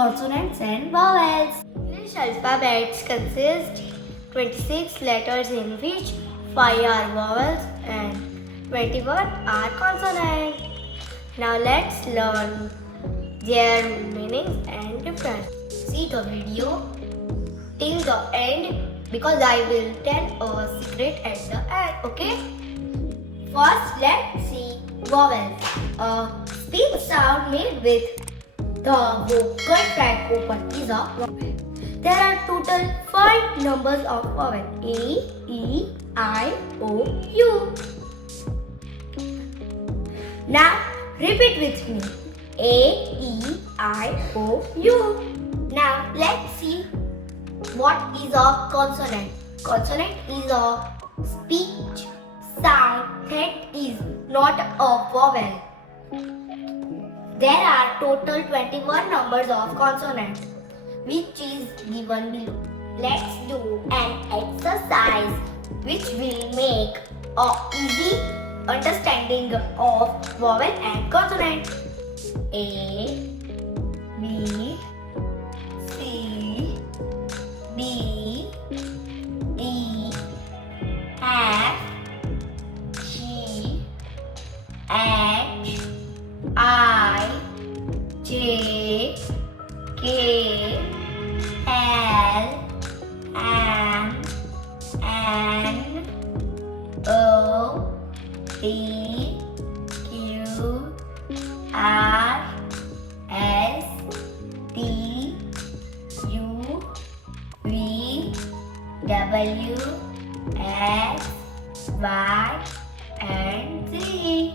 consonants and vowels. English alphabets consist 26 letters in which 5 are vowels and 21 are consonants. Now let's learn their meanings and difference. See the video till the end because I will tell a secret at the end, okay? First, let's see vowels. A speech sound made with the vocal tract open is a vowel. There are total 5 numbers of vowels: A, E, I, O, U. Now repeat with me: A, E, I, O, U. Now let's see what is a consonant. Consonant is a speech sound that is not a vowel. There are total 21 numbers of consonants, which is given below. Let's do an exercise which will make a easy understanding of vowel and consonant. A, B, C, D, E, F, G, H, I, J, K, L, M, N, O, P, Q, R, S, T, U, V, W, X, Y, and Z.